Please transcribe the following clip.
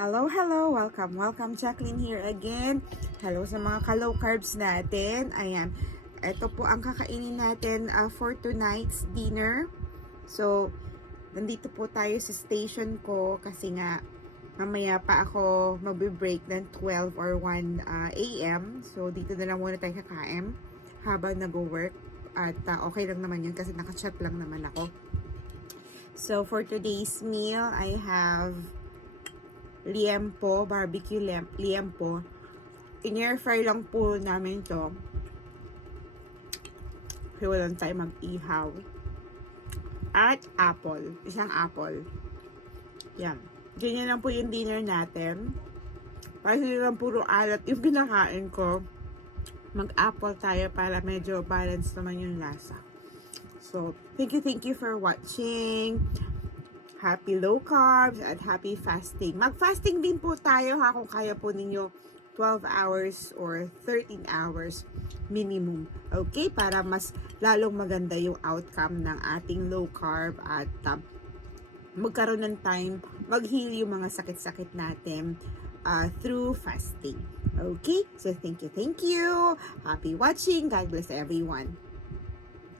Hello! Welcome! Jacqueline here again. Hello sa mga ka-low carbs natin. Ayan. Ito po ang kakainin natin for tonight's dinner. So, nandito po tayo sa station ko kasi nga mamaya pa ako magbe-break ng 12 or 1 a.m. So, dito na lang muna tayo kakain habang nag-work. At okay lang naman yun kasi nakachat lang naman ako. So, for today's meal, I have liempo, barbecue liempo. In-air fry lang po namin to. Kasi walang tayo mag-ihaw. At apple. Isang apple. Yan. Ganyan lang po yung dinner natin. Kasi lang puro alat yung pinakain ko. Mag-apple tayo para medyo balance naman yung lasa. So, thank you for watching. Happy low carbs at happy fasting. Mag-fasting din po tayo kung kaya po ninyo 12 hours or 13 hours minimum. Okay? Para mas lalong maganda yung outcome ng ating low carb at magkaroon ng time mag-heal yung mga sakit-sakit natin through fasting. Okay? So, thank you. Happy watching. God bless everyone.